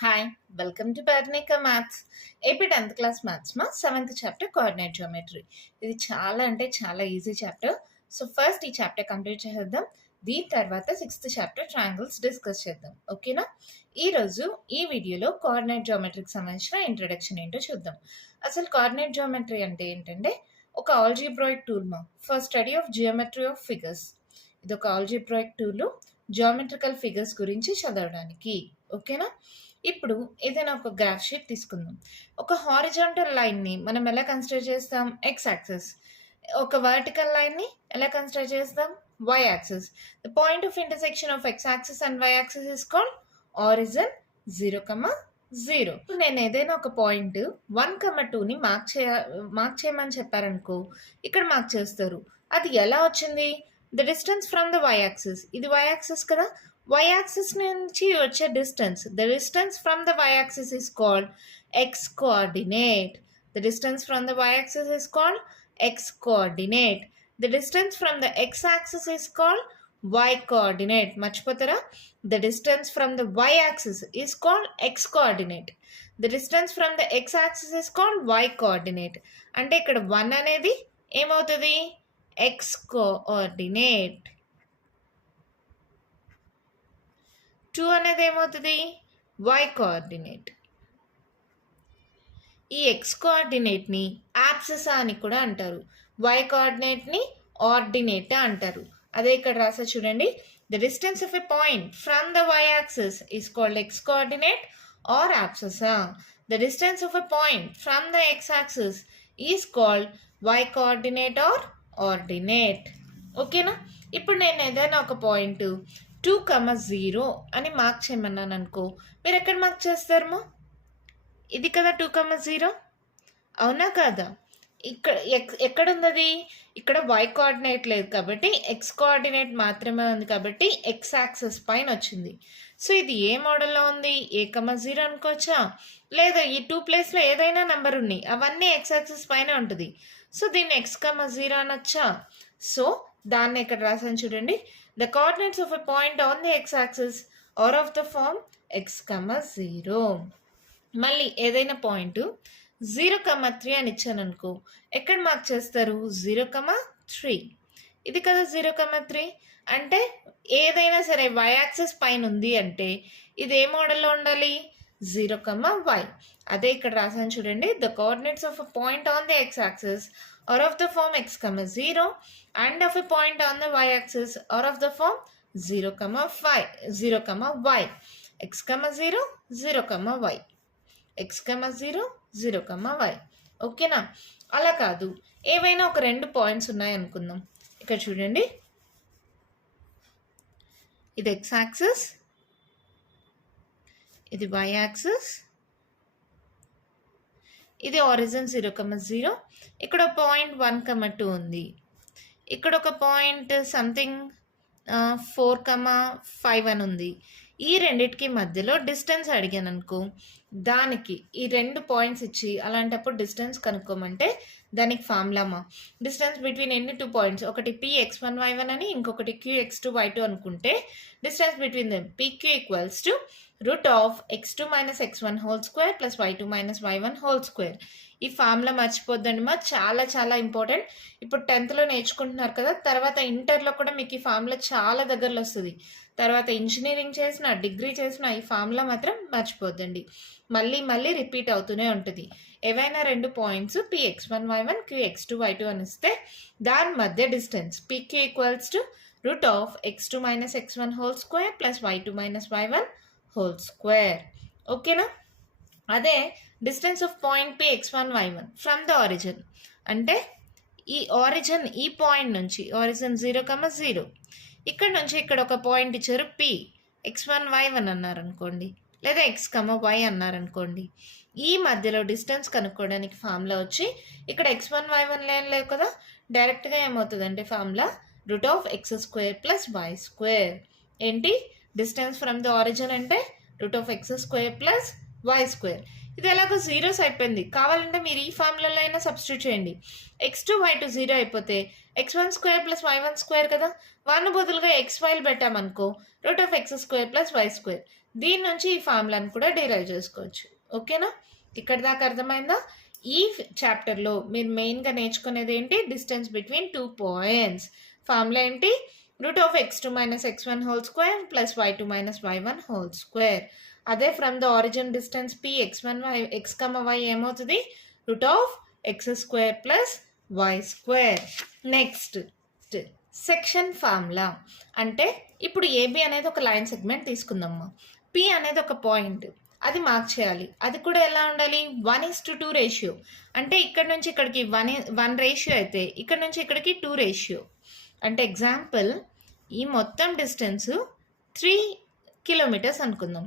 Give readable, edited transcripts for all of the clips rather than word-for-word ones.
Hi, welcome to Pratnika Maths. AP 10th class maths మా 7th chapter coordinate geometry. ఇది చాలా అంటే చాలా ఈజీ చాప్టర్. సో ఫస్ట్ ఈ చాప్టర్ కంప్లీట్ చేద్దాం. దీని తర్వాత 6th చాప్టర్ ట్రయాంగిల్స్ డిస్కస్ చేద్దాం. ఓకేనా? ఈరోజు ఈ వీడియోలో కోఆర్డినేట్ జియోమెట్రీకి సంబంధించిన ఇంట్రడక్షన్ ఏంటో చూద్దాం. అసలు కోఆర్డినేట్ జియోమెట్రీ అంటే ఏంటంటే ఒక ఆల్జీబ్రాయిక్ టూల్ మా for study of geometry of figures. ఇది ఒక ఆల్జీబ్రాయిక్ టూల్ జియోమెట్రికల్ ఫిగర్స్ గురించి చదవడానికి. ఓకేనా? ఇప్పుడు ఏదైనా ఒక గ్రాఫ్ షీట్ తీసుకుందాం. ఒక హారిజాంటల్ లైన్ని మనం ఎలా కన్సిడర్ చేస్తాం? X axis. ఒక వర్టికల్ లైన్ని ఎలా కన్సిడర్ చేస్తాం? Y axis. The point of intersection of X axis and Y axis is called origin 0,0. నేను ఏదైనా ఒక పాయింట్ 1,2ని మార్క్ చేయమని చెప్పారనుకో, ఇక్కడ మార్క్ చేస్తారు. అది ఎలా వచ్చింది? The distance from the Y axis. ఇది వై యాక్సిస్ కదా, y axis నుంచి వచ్చే distance, the distance from the y axis is called x coordinate. The distance from the y axis is called x coordinate. The distance from the x axis is called y coordinate. మర్చిపోతారా? The distance from the y axis is called x coordinate. The distance from the x axis is called y coordinate. అంటే ఇక్కడ 1 అనేది ఏమవుతుంది? x coordinate. 2 అనేది ఏమవుతుంది? y coordinate. ఈ x కోఆర్డినేట్ని యాప్సిస్ అని కూడా అంటారు, y కోఆర్డినేట్ని ఆర్డినేట్ అంటారు. అదే ఇక్కడ రాసా చూడండి. The distance of a point from the y axis is called x coordinate or abscissa. The distance of a point from the x axis is called y coordinate or ordinate. ఓకేనా? ఇప్పుడు నేను ఏదైనా ఒక పాయింట్ 2,0 అని mark చేయమన్నాను అనుకో, మీరు ఎక్కడ mark చేస్తారమ్మా? ఇది కదా 2,0. అవునా కాదా? ఇక్కడ ఎక్కడున్నది? ఇక్కడ వై కోఆర్డినేట్ లేదు కాబట్టి ఎక్స్ కోఆర్డినేట్ మాత్రమే ఉంది కాబట్టి ఎక్స్ యాక్సిస్ పైన వచ్చింది. సో ఇది ఏ మోడల్లో ఉంది? A,0 అనుకోవచ్చా? లేదా ఈ 2 ప్లేస్లో ఏదైనా నెంబర్ ఉన్నాయి, అవన్నీ ఎక్స్ యాక్సిస్ పైన ఉంటుంది. సో దీన్ని x,0 అనొచ్చా? సో దాన్ని ఇక్కడ రాసాను చూడండి. The coordinates of a point on the x-axis are of the form x,0. మళ్ళీ ఏదైనా పాయింట్ 0,3 అని ఇచ్చాను అనుకో, ఎక్కడ మార్క్ చేస్తారు? 0,3. ఇది కదా 0,3. అంటే ఏదైనా సరే y యాక్సిస్ పైన ఉంది అంటే ఇది ఏ మోడల్లో ఉండాలి? 0,y. అదే ఇక్కడ రాసాను చూడండి. The coordinates of a point on the x axis are of the form x,0 and of a point on the y axis are of the form 0,y. x,0, 0,y. x,0, 0,y. ఓకేనా? అలా కాదు, ఏవైనా ఒక 2 points ఉన్నాయనుకుందాం. ఇక్కడ చూడండి, ఇది x axis, ఇది y axis, ఇది ఆరిజిన్ 0,0. ఇక్కడ పాయింట్ 1,2 ఉంది. ఇక్కడ ఒక పాయింట్ సంథింగ్ 4,5 అని ఉంది. ఈ రెండిటికి మధ్యలో డిస్టెన్స్ అడిగాను అనుకో, దానికి ఈ 2 పాయింట్స్ ఇచ్చి అలాంటప్పుడు డిస్టెన్స్ కనుక్కోమంటే దానికి ఫార్ములామా, డిస్టెన్స్ బిట్వీన్ ఎన్ని 2 పాయింట్స్, ఒకటి px1y1 అని, ఇంకొకటి qx2y2 అనుకుంటే distance between them pq equals to √x2 - x1 whole square plus y2 - y1 whole square. ఈ ఫార్ములా మర్చిపోద్దండి మా, చాలా చాలా ఇంపార్టెంట్. ఇప్పుడు 10th నేర్చుకుంటున్నారు కదా, తర్వాత ఇంటర్లో కూడా మీకు ఈ ఫార్ములా చాలా దగ్గరలో వస్తుంది. తర్వాత ఇంజనీరింగ్ చేసిన, డిగ్రీ చేసిన ఈ ఫార్ములా మాత్రం మర్చిపోద్దండి. మళ్ళీ మళ్ళీ రిపీట్ అవుతూనే ఉంటుంది. ఏవైనా 2 పాయింట్స్ px1y1 qx2y2 అని ఇస్తే దాని మధ్య distance pq equals to √x2 - x1 whole square plus y2 - y1 whole square. ఓకేనా? అదే distance of point px1y1 from the origin అంటే ఈ ఆరిజిన్, ఈ పాయింట్ నుంచి ఆరిజిన్ 0,0, ఇక్కడ నుంచి ఇక్కడ ఒక పాయింట్ ఇచ్చారు p, x1y1 అన్నారనుకోండి, లేదా x,y అన్నారనుకోండి. ఈ మధ్యలో డిస్టెన్స్ కనుక్కోవడానికి ఫార్ములా వచ్చి, ఇక్కడ x1y1 లేవు కదా, డైరెక్ట్గా ఏమవుతుందంటే ఫార్ములా √x² ప్లస్ y². ఏంటి? డిస్టెన్స్ ఫ్రమ్ ద ఆరిజిన్ అంటే √x² ప్లస్ y². ఇది ఎలాగో జీరోస్ అయిపోయింది. కావాలంటే మీరు ఈ ఫార్ములాలో అయినా సబ్స్టిట్యూట్ చేయండి. x2 y2 జీరో అయిపోతే x1 square plus y1 square కదా. 1 బదులుగా xyలు పెట్టామనుకో root of x square plus y square. దీని నుంచి ఈ ఫార్ములాని కూడా డిరైవ్ చేసుకోవచ్చు. ఓకేనా? ఇక్కడ దాకా అర్థమైందా? ఈ చాప్టర్లో మీరు మెయిన్గా నేర్చుకునేది ఏంటి? Distance between 2 points. ఫార్ములా ఏంటి? Root of x2 minus x1 whole square plus y2 minus y1 whole square. అదే from the origin distance p x1 x, y ఏమవుతుంది? Root of x square plus y square. Next section formula అంటే ఇప్పుడు AB అనేది ఒక line segment తీసుకుందామా. P అనేది ఒక point, అది మార్క్ చేయాలి. అది కూడా ఎలా ఉండాలి? 1:2 రేషియో. అంటే ఇక్కడ నుంచి ఇక్కడికి 1 రేషియో అయితే ఇక్కడ నుంచి ఇక్కడికి 2 రేషియో. అంటే ఎగ్జాంపుల్ ఈ మొత్తం డిస్టెన్స్ 3 కిలోమీటర్స్ అనుకుందాం.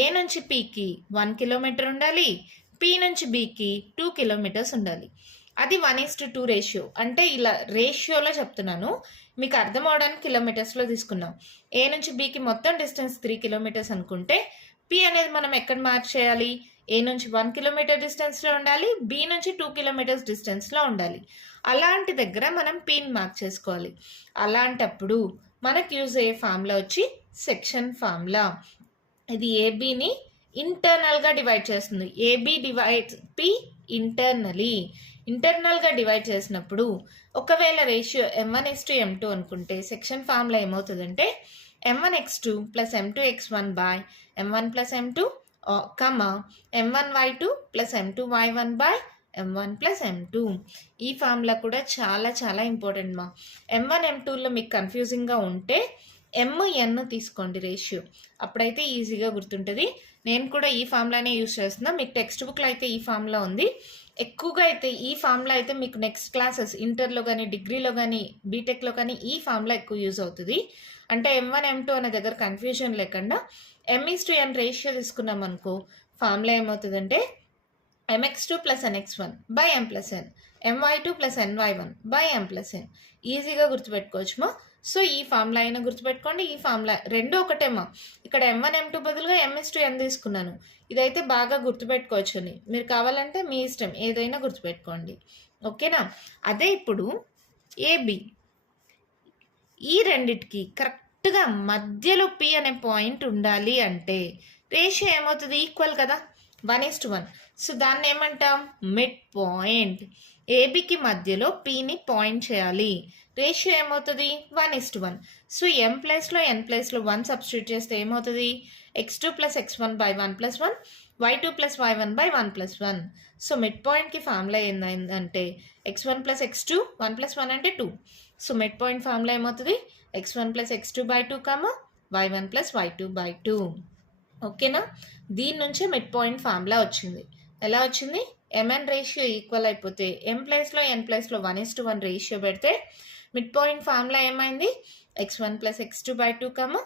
ఏ నుంచి పీకి 1 కిలోమీటర్ ఉండాలి, పి నుంచి బికి 2 కిలోమీటర్స్ ఉండాలి. అది 1:2 రేషియో. అంటే ఇలా రేషియోలో చెప్తున్నాను, మీకు అర్థం అవడానికి కిలోమీటర్స్లో తీసుకున్నాం. ఏ నుంచి బికి మొత్తం డిస్టెన్స్ 3 కిలోమీటర్స్ అనుకుంటే పి అనేది మనం ఎక్కడ మార్క్ చేయాలి? ఏ నుంచి 1 కిలోమీటర్ డిస్టెన్స్లో ఉండాలి, బి నుంచి 2 కిలోమీటర్స్ డిస్టెన్స్లో ఉండాలి. అలాంటి దగ్గర మనం పిని మార్క్ చేసుకోవాలి. అలాంటప్పుడు మనకు యూజ్ అయ్యే ఫార్ములా వచ్చి సెక్షన్ ఫార్ములా. ఇది ఏబిని ఇంటర్నల్గా డివైడ్ చేస్తుంది. ఏబి డివైడ్ పి ఇంటర్నల్గా డివైడ్ చేసినప్పుడు ఒకవేళ రేషియో m1:m2 అనుకుంటే సెక్షన్ ఫార్ములా ఏమవుతుందంటే m1x2 plus m2x1 by m1 plus m2 m1y2 plus m2y1 by m1 plus m2. ఈ ఫార్ములా కూడా చాలా చాలా ఇంపార్టెంట్ మా. m1 m2లో మీకు కన్ఫ్యూజింగ్గా ఉంటే mn తీసుకోండి రేషియో, అప్పుడైతే ఈజీగా గుర్తుంటుంది. నేను కూడా ఈ ఫార్ములానే యూజ్ చేస్తున్నా. మీకు టెక్స్ట్ బుక్లో అయితే ఈ ఫార్ములా ఉంది. ఎక్కువగా అయితే ఈ ఫార్ములా అయితే మీకు నెక్స్ట్ క్లాసెస్ ఇంటర్లో కానీ డిగ్రీలో కానీ బీటెక్లో కానీ ఈ ఫార్ములా ఎక్కువ యూజ్ అవుతుంది. అంటే m1 m2 అనే దగ్గర కన్ఫ్యూజన్ లేకుండా m:n రేషియో తీసుకున్నాం అనుకో ఫార్ములా ఏమవుతుందంటే mx2 plus nx1 by m plus n, my2 plus ny1 by m plus n. ఈజీగా గుర్తుపెట్టుకోవచ్చు మా. సో ఈ ఫార్ములా అయినా గుర్తుపెట్టుకోండి, ఈ ఫార్ములా రెండు ఒకటేమా. ఇక్కడ m1 m2 బదులుగా m:n తీసుకున్నాను. ఇదైతే బాగా గుర్తుపెట్టుకోవచ్చు అని. మీరు కావాలంటే మీ ఇష్టం ఏదైనా గుర్తుపెట్టుకోండి. ఓకేనా? అదే ఇప్పుడు ఏబి, ఈ రెండిటికి కరెక్ట్గా మధ్యలో పి అనే పాయింట్ ఉండాలి అంటే రేషియో ఏమవుతుంది? ఈక్వల్ కదా, 1:1. సో దాన్ని ఏమంటాం? Mid point. ఏబికి మధ్యలో పిని పాయింట్ చేయాలి. రేషియో ఏమవుతుంది? 1:1. సో m ప్లేస్లో n ప్లేస్లో 1 సబ్స్టిట్యూట్ చేస్తే ఏమవుతుంది? x2 plus x1 by 1 plus 1, y2 plus y1 by 1 plus 1. So mid పాయింట్కి ఫార్ములా ఏంటంటే x1 ప్లస్ x2, 1 ప్లస్ 1 అంటే 2. సో మిడ్ పాయింట్ ఫార్ములా ఏమవుతుంది? x1 plus x2 by 2, y1 plus y2 by 2. ఓకేనా? దీని నుంచే మిడ్ పాయింట్ ఫార్ములా వచ్చింది. ఎలా వచ్చింది? mn రేషియో ఈక్వల్ అయిపోతే m ప్లేస్లో n ప్లేస్లో 1:1 రేషియో పెడితే మిడ్ పాయింట్ ఫార్ములా ఏమైంది? x1 plus x2 by 2,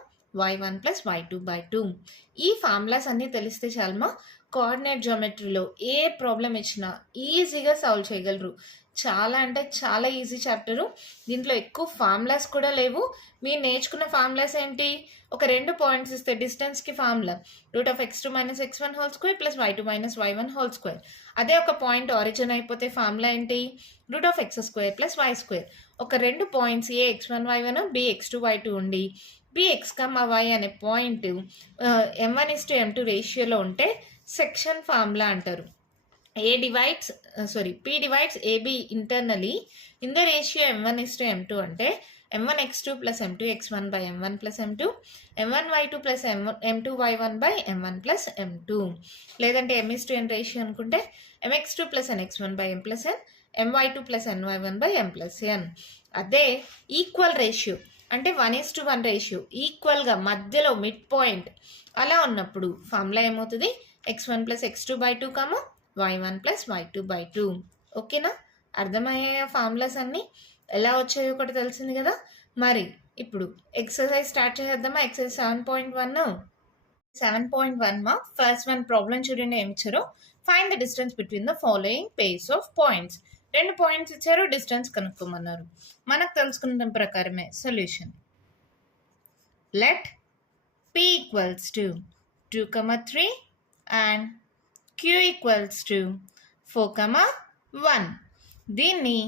y1 plus y2 by 2. ఈ ఫార్ములాస్ అన్నీ తెలిస్తే చాలమా, కోఆర్డినేట్ జియోమెట్రీలో ఏ ప్రాబ్లం ఇచ్చినా ఈజీగా సాల్వ్ చేయగలరు. చాలా అంటే చాలా ఈజీ చాప్టరు. దీంట్లో ఎక్కువ ఫార్ములాస్ కూడా లేవు. మీరు నేర్చుకున్న ఫార్ములాస్ ఏంటి? ఒక 2 పాయింట్స్ ఇస్తే డిస్టెన్స్కి formula root of x2 minus x1 whole square plus y2 minus y1 whole square. అదే ఒక పాయింట్ ఆరిజిన్ అయిపోతే ఫార్ములా ఏంటి? Root of x square plus y square. ఒక 2 పాయింట్స్ ఏ x1 y1 b x2 y2 ఉండి bx, y అనే point m1:m2 రేషియోలో ఉంటే section formula అంటారు. P divides AB internally in the ratio m1:m2 అంటే m1x2 plus m2x1 by m1 plus m2, m1y2 plus m2y1 by m1 plus m2. లేదంటే m:n ratio అనుకుంటే mx2 plus nx1 by m plus n, my2 plus ny1 by m plus n. అదే equal ratio అంటే 1:1 ratio, ఈక్వల్గా మధ్యలో mid point అలా ఉన్నప్పుడు formula ఏమవుతుంది? x1 plus x2 by 2, y1 plus y2 by 2. ఓకేనా? అర్థమయ్యే ఫార్ములాస్ అన్నీ ఎలా వచ్చాయో కూడా తెలిసింది కదా. మరి ఇప్పుడు ఎక్సర్సైజ్ స్టార్ట్ చేద్దామా? ఎక్సర్సైజ్ 7.1 మా ఫస్ట్ వన్ ప్రాబ్లం చూడండి ఏమి ఇచ్చారో. Find the distance between the following pairs of points. 2 points ఇచ్చారు, డిస్టెన్స్ కనుక్కోమన్నారు. మనకు తెలుసుకున్న ప్రకారమే solution. Let p equals to 2, 3 and q equals to 4, 1. దీన్ని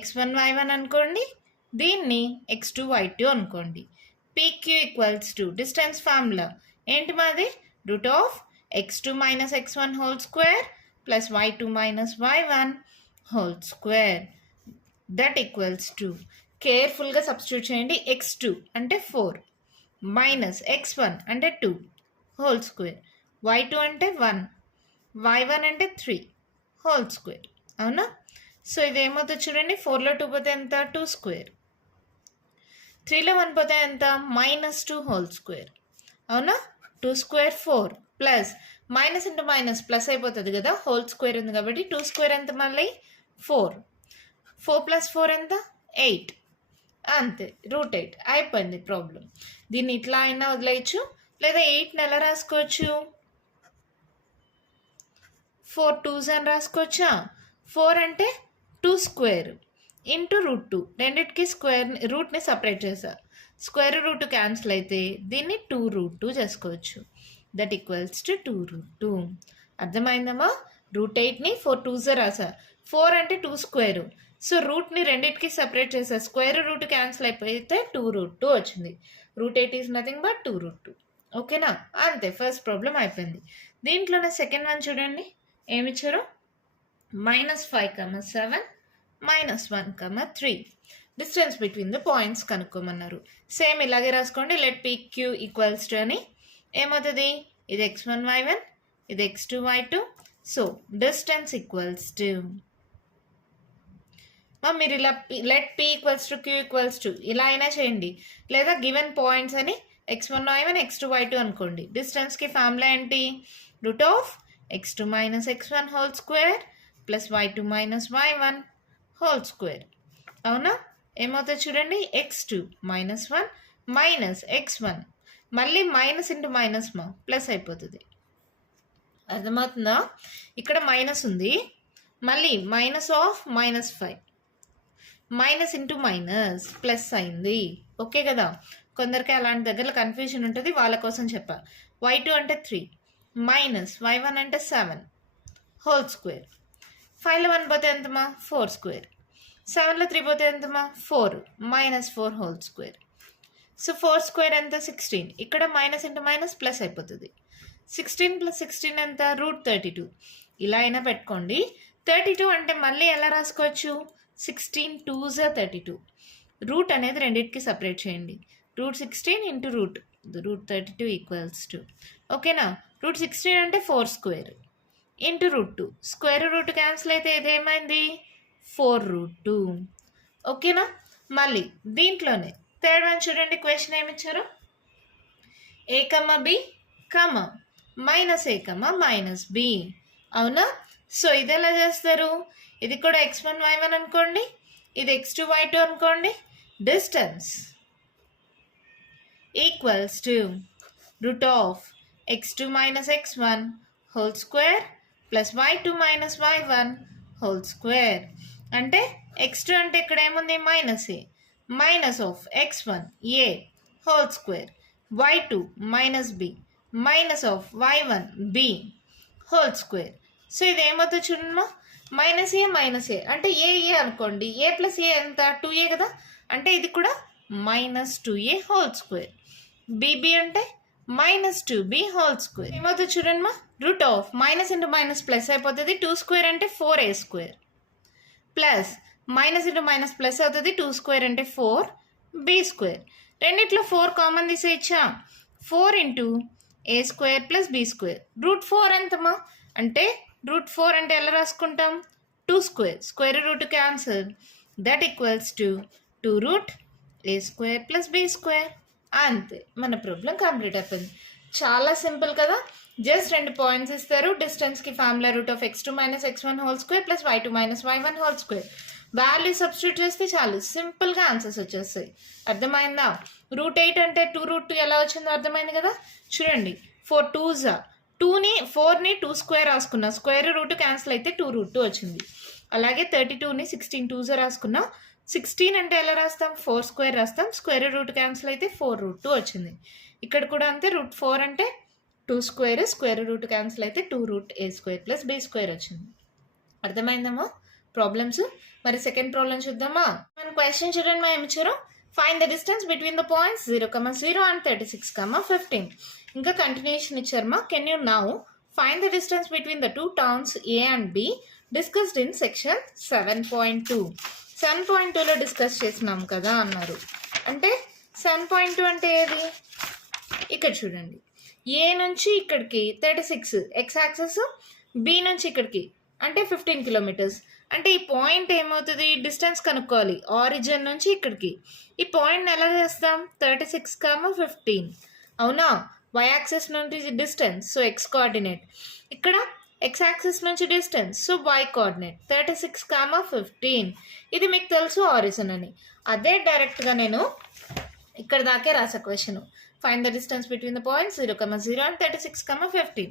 x1 y1 అనుకోండి, దీన్ని x2 y2 అనుకోండి. pq equals to distance formula ఏంటి మాది? Route of x2 minus x1 whole square plus y2 minus y1 whole square that equals to, కేర్ఫుల్గా substitute చేయండి, x2 అంటే 4 minus x1 అంటే 2 హోల్ స్క్వేర్, y2 అంటే 1, y1 అంటే 3 whole square. అవునా? So ఇదేమవుతుంది చూడండి, 4లో 2 పోతే ఎంత? 2 స్క్వేర్. 3లో 1 పోతే ఎంత? -2 హోల్ స్క్వేర్. అవునా? 2 square 4 plus minus into minus plus అయిపోతుంది కదా, హోల్ స్క్వేర్ ఉంది కాబట్టి 2 స్క్వేర్ ఎంత? మళ్ళీ 4. 4 + 4 ఎంత? 8. అంతే, √8 అయిపోయింది ప్రాబ్లం. దీన్ని ఇట్లా అయినా వదిలేయచ్చు, లేదా 8ని ఎలా రాసుకోవచ్చు? 4 2s అని రాసుకోవచ్చా? 4 అంటే 2 స్క్వేర్ ఇంటూ √2, రెండింటికి స్క్వేర్ రూట్ని సపరేట్ చేసా, స్క్వేర్ రూట్ క్యాన్సిల్ అయితే దీన్ని 2√2 చేసుకోవచ్చు. That equals to 2√2. అర్థమైందమ్మా? √8ని 4 2s రాసా, 4 అంటే 2 స్క్వేరు, సో రూట్ని రెండింటికి సపరేట్ చేసా, స్క్వేర్ రూట్ క్యాన్సిల్ అయిపోతే 2√2 వచ్చింది. √8 ఈజ్ నథింగ్ బట్ 2√2. ఓకేనా? అంతే, ఫస్ట్ ప్రాబ్లం అయిపోయింది. దీంట్లోనే సెకండ్ వన్ చూడండి, ఏమిచ్చారు? -5, 7, -1, 3. డిస్టెన్స్ బిట్వీన్ ద పాయింట్స్ కనుక్కోమన్నారు. సేమ్ ఇలాగే రాసుకోండి. లెట్ PQ ఈక్వల్స్ టు అని ఏమవుతుంది? ఇది x1 y1, ఇది x2 y2. So distance equals to, మీరు ఇలా let P equals to Q equals to ఇలా అయినా చేయండి, లేదా గివెన్ పాయింట్స్ అని x1 y1 x2 y2 అనుకోండి. డిస్టెన్స్కి ఫార్ములా ఏంటి? Root of x2 minus x1 whole square plus y2 minus y1 whole square. అవునా? ఏమవుతుంది చూడండి, x2 -1 మైనస్ x1, మళ్ళీ మైనస్ ఇంటూ మైనస్ ప్లస్ అయిపోతుంది. అర్థమవుతుందా? ఇక్కడ మైనస్ ఉంది, మళ్ళీ -5 మైనస్ ఇంటూ మైనస్ ప్లస్ అయింది. ఓకే కదా? కొందరికి అలాంటి దగ్గర కన్ఫ్యూజన్ ఉంటుంది, వాళ్ళ కోసం చెప్పా. y2 అంటే 3 మైనస్ y1 అంటే 7 హోల్ స్క్వేర్. 5లో 1 పోతే ఎంతమా? 4 స్క్వేర్. 7లో 3 పోతే ఎంతమా? 4 -4 హోల్ స్క్వేర్. సో 4 స్క్వేర్ ఎంత? 16. ఇక్కడ మైనస్ ఇంటూ మైనస్ ప్లస్ అయిపోతుంది. 16 + 16 ఎంత? √32. ఇలా అయినా పెట్టుకోండి. 32 అంటే మళ్ళీ ఎలా రాసుకోవచ్చు? 16 2s 32. రూట్ అనేది రెండింటికి సపరేట్ చేయండి. √16 ఇంటూ √32 ఈక్వల్స్ టు, ఓకేనా? √16 అంటే 4 square into √2, square root cancel అయితే ఇదేమైంది? 4√2. ఓకేనా? మళ్ళీ దీంట్లోనే థర్డ్ వన్ చూడండి, క్వశ్చన్ ఏమి ఇచ్చారు? a, b, -a, -b. అవునా? సో ఇది ఎలా చేస్తారు? ఇది కూడా x1 y1 అనుకోండి, ఇది x2 y2 అనుకోండి. Distance equals to root of x2 minus x1 whole square plus y2 minus y1 whole square. అంటే x2 అంటే ఇక్కడ ఏముంది? -a, minus of x1 a whole square, y2 -b minus of y1 b whole square. So ఇది ఏమవుతుంది చూడమ్మా, -a అంటే ఏ అనుకోండి, a + a ఎంత? 2a కదా, అంటే ఇది కూడా -2a హోల్ స్క్వేర్. bb అంటే -2b హోల్ స్క్వేర్. ఏమవుతుంది చూడమ్మా, root of minus into minus plus అయిపోతుంది. 2 స్క్వేర్ అంటే 4a square plus minus into minus plus అవుతుంది. 2 స్క్వేర్ అంటే 4b స్క్వేర్. రెండిట్లో 4 కామన్ తీసేయచ్చా? 4 into a square plus b square. √4 ఎంతమా? అంటే √4 అంటే ఎలా రాసుకుంటాం? 2 square, square root cancel. That equals to 2√a square plus b square. అంతే, మన ప్రాబ్లం కంప్లీట్ అయిపోయింది. చాలా సింపుల్ కదా. జస్ట్ 2 పాయింట్స్ ఇస్తారు. డిస్టెన్స్కి formula root of x2 minus x1 whole square plus y2 minus y1 whole square. Value substitute చేస్తే చాలు, సింపుల్గా ఆన్సర్స్ వచ్చేస్తాయి. అర్థమైందా? √8 అంటే 2√2 ఎలా వచ్చిందో అర్థమైంది కదా. చూడండి, 4 2s 4ని 2 స్క్వేర్ రాసుకున్నా, స్క్వేర్ రూట్ క్యాన్సిల్ అయితే 2√2 వచ్చింది. అలాగే 32ని 16 2s రాసుకున్నా, 16 అంటే ఎలా రాస్తాం? 4 స్క్వేర్ రాస్తాం, స్క్వేర్ రూట్ క్యాన్సిల్ అయితే 4√2 వచ్చింది. ఇక్కడ కూడా అంతే, √4 అంటే 2 స్క్వేర్ స్క్వేర్ రూట్ క్యాన్సిల్ అయితే 2 రూట్ ఏ స్క్వేర్ ప్లస్ బి స్క్వేర్ వచ్చింది. అర్థమైందమ్మా ప్రాబ్లమ్స్? మరి సెకండ్ ప్రాబ్లం చూద్దామా? మన క్వశ్చన్ చూడండి మా ఏమి ఇచ్చారు, find the distance between the points 0,0 and 36,15. ఇంకా కంటిన్యూషన్ ఇచ్చారమ్మా. Can you now find the distance between the two towns A and B discussed in section 7.2. 7.2లో డిస్కస్ చేసినాం కదా అన్నారు. అంటే 7.2 అంటే ఏది? ఇక్కడ చూడండి, ఏ నుంచి ఇక్కడికి 36 ఎక్స్ యాక్సెస్, బి నుంచి ఇక్కడికి అంటే 15 కిలోమీటర్స్. అంటే ఈ పాయింట్ ఏమవుతుంది, డిస్టెన్స్ కనుక్కోవాలి ఆరిజిన్ నుంచి ఇక్కడికి. ఈ పాయింట్ని ఎలా చేస్తాం, 36,15 అవునా. వై యాక్సెస్ నుంచి డిస్టెన్స్, సో ఎక్స్ కోఆర్డినేట్. ఇక్కడ ఎక్స్ యాక్సెస్ నుంచి డిస్టెన్స్, సో వై కోఆర్డినేట్. 36,15 ఇది మీకు తెలుసు ఆరిజిన్ అని. అదే డైరెక్ట్గా నేను ఇక్కడ దాకే రాసా question. Find the distance between the points 0,0 and 36,15.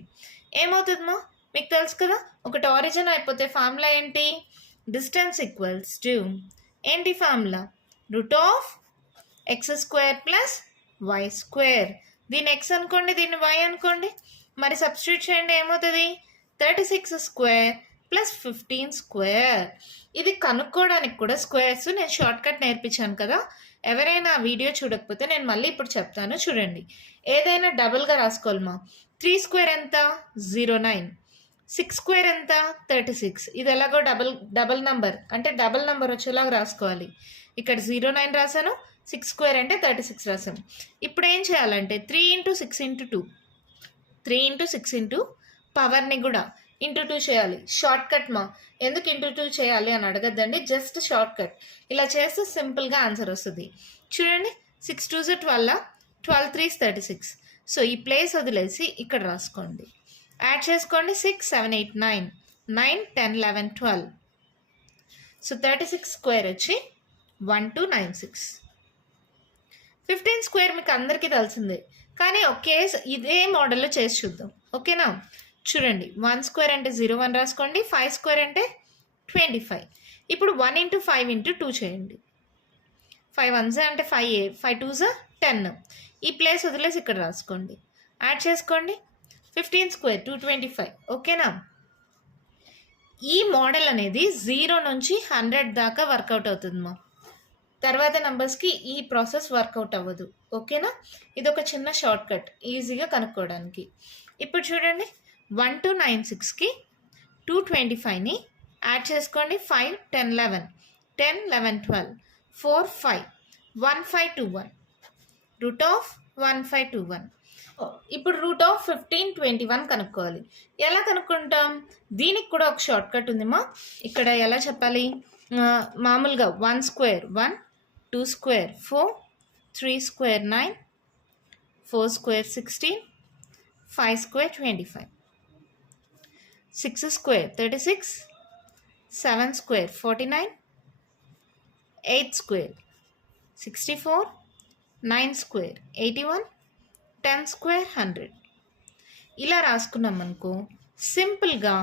ఏమవుతుందమ్మా మీకు తెలుసు కదా, ఒకటి ఆరిజిన్ అయిపోతే ఫార్ములా ఏంటి, డిస్టెన్స్ ఈక్వల్స్ టు ఏంటి formula, root of x square plus y square. దీన్ని ఎక్స్ అనుకోండి, దీన్ని వై అనుకోండి. మరి సబ్స్టిట్యూట్ చేయండి, ఏమవుతుంది 36 స్క్వేర్ ప్లస్ 15 స్క్వేర్. ఇది కనుక్కోవడానికి కూడా స్క్వేర్స్ నేను షార్ట్ కట్ నేర్పించాను కదా. ఎవరైనా వీడియో చూడకపోతే నేను మళ్ళీ ఇప్పుడు చెప్తాను చూడండి. ఏదైనా డబుల్గా రాసుకోవాలమ్మా. 3 స్క్వేర్ ఎంత 09, 6 స్క్వేర్ ఎంత 36. ఇది ఎలాగో డబల్ నంబర్ అంటే డబల్ నంబర్ వచ్చేలాగా రాసుకోవాలి. ఇక్కడ 09 రాశాను, 6 స్క్వేర్ అంటే 36 రాశాను. ఇప్పుడు ఏం చేయాలంటే 3 × 6 × 2, 3 × 6 పవర్ని కూడా ఇంటూ 2 చేయాలి. షార్ట్ కట్ మా, ఎందుకు ఇంటూ 2 చేయాలి అని అడగద్దండి, జస్ట్ షార్ట్ కట్. ఇలా చేస్తే సింపుల్గా ఆన్సర్ వస్తుంది. చూడండి 6 2s 12, 12 3s 36. సో ఈ ప్లేస్ వదిలేసి ఇక్కడ రాసుకోండి, యాడ్ చేసుకోండి. 6 7 8 9, 9 10 11 12. సో 36 స్క్వేర్ వచ్చి 1296. 15 స్క్వేర్ మీకు అందరికీ తెలిసిందే, కానీ ఒకే ఇదే మోడల్లో చేసి చూద్దాం, ఓకేనా. చూడండి 1 స్క్వేర్ అంటే 01 రాసుకోండి, 5 స్క్వేర్ అంటే 25. ఇప్పుడు 1 × 5 × 2 చేయండి. 5 1s అంటే 5a, 5 2s 10. ఈ ప్లేస్ వదిలేసి ఇక్కడ రాసుకోండి, యాడ్ చేసుకోండి. 15 స్క్వేర్ 225, ఓకేనా. ఈ మోడల్ అనేది 0 నుంచి 100 దాకా వర్కౌట్ అవుతుందమ్మా. తర్వాత నెంబర్స్కి ఈ ప్రాసెస్ వర్కౌట్ అవ్వదు, ఓకేనా. ఇది ఒక చిన్న షార్ట్ కట్ ఈజీగా కనుక్కోవడానికి. ఇప్పుడు చూడండి 1296కి 225ని యాడ్ చేసుకోండి. 5 10 11, 10 11 12, 4 5, 1521, రూట్ ఆఫ్ 1521. ఇప్పుడు రూట్ ఆఫ్ 1521 కనుక్కోవాలి. ఎలా కనుక్కుంటాం, దీనికి కూడా ఒక షార్ట్ కట్ ఉందిమా. ఇక్కడ ఎలా చెప్పాలి, మామూలుగా 1 square 1, 2 square 4, 3 square 9, 4 square 16, 5 square 25, 6 square 36, 7 square 49, 8 square 64, 9 square 81, 10 square 100. ఇలా రాసుకున్నాం అనుకో, సింపుల్గా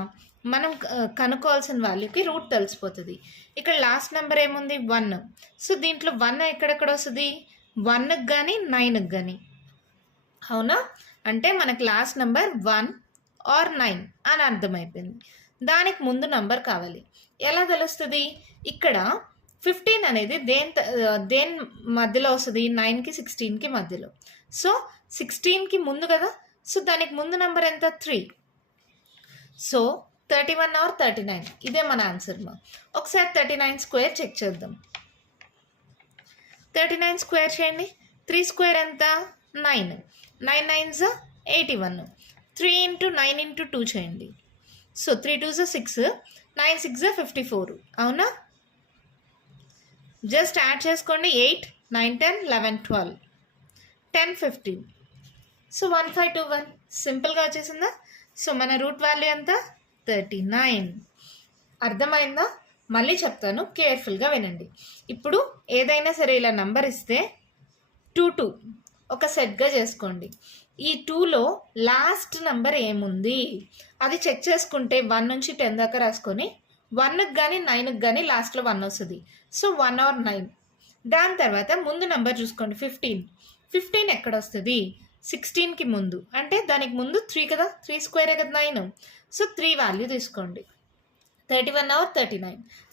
మనం కనుక్కోవాల్సిన వాల్యూకి రూట్ తెలిసిపోతుంది. ఇక్కడ లాస్ట్ నెంబర్ ఏముంది 1. సో దీంట్లో 1 ఎక్కడెక్కడ వస్తుంది, 1కి కానీ 9కి కానీ, అవునా. అంటే మనకు లాస్ట్ నెంబర్ 1 ఆర్ 9 అని అర్థమైపోయింది. దానికి ముందు నంబర్ కావాలి. ఎలా తెలుస్తుంది, ఇక్కడ 15 అనేది దేని మధ్యలో వస్తుంది, 9కి 16కి మధ్యలో. సో 16కి ముందు కదా, సో దానికి ముందు నెంబర్ ఎంత 3. సో 31 ఆర్ 39, ఇదే మన ఆన్సర్. ఒకసారి 39 స్క్వేర్ చెక్ చేద్దాం. 39 స్క్వేర్ చేయండి. 3 స్క్వేర్ ఎంత 9, 9 9s 81. 3 × 9 × 2 చేయండి. సో 3 2s 6, 9 6 54, అవునా. జస్ట్ యాడ్ చేసుకోండి. 8 9 10 11 12, 10 15. సో 1521 సింపుల్గా వచ్చేసిందా. సో మన రూట్ వాల్యూ ఎంత 39. అర్థమైందా? మళ్ళీ చెప్తాను, కేర్ఫుల్గా వినండి. ఇప్పుడు ఏదైనా సరే ఇలా నంబర్ ఇస్తే 2 2 ఒక సెట్గా చేసుకోండి. ఈ 2లో లాస్ట్ నెంబర్ ఏముంది అది చెక్ చేసుకుంటే 1 నుంచి 10 దాకా రాసుకొని 1కి కానీ 9కి కానీ లాస్ట్లో 1 వస్తుంది. So 1 or 9. దాని తర్వాత ముందు నెంబర్ చూసుకోండి 15. 15 ఎక్కడ వస్తుంది, 16కి ముందు అంటే దానికి ముందు 3 కదా, 3 స్క్వేరే కదా 9. సో 3 వాల్యూ తీసుకోండి. 31 or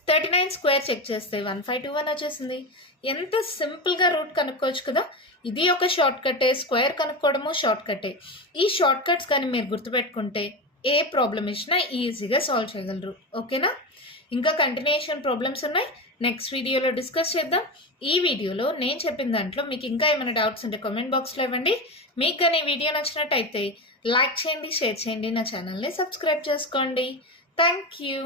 39 స్క్వేర్ చెక్ చేస్తే 1521 వచ్చేసింది. ఎంత సింపుల్గా రూట్ కనుక్కోవచ్చు కదా. ఇది ఒక షార్ట్ కట్టే, స్క్వేర్ కనుక్కోవడము షార్ట్ కట్టే. ఈ షార్ట్ కట్స్ కానీ మీరు గుర్తుపెట్టుకుంటే ఏ ప్రాబ్లం ఇచ్చినా ఈజీగా సాల్వ్ చేయగలరు. ఓకేనా? ఇంకా కంటిన్యూషన్ ప్రాబ్లమ్స్ ఉన్నాయి, నెక్స్ట్ వీడియోలో డిస్కస్ చేద్దాం. ఈ వీడియోలో నేను చెప్పిన దాంట్లో మీకు ఇంకా ఏమైనా డౌట్స్ ఉంటే కామెంట్ బాక్స్లో ఇవ్వండి. మీకు కానీ వీడియో నచ్చినట్టయితే లైక్ చేయండి, షేర్ చేయండి, నా ఛానల్ని సబ్స్క్రైబ్ చేసుకోండి. Thank you.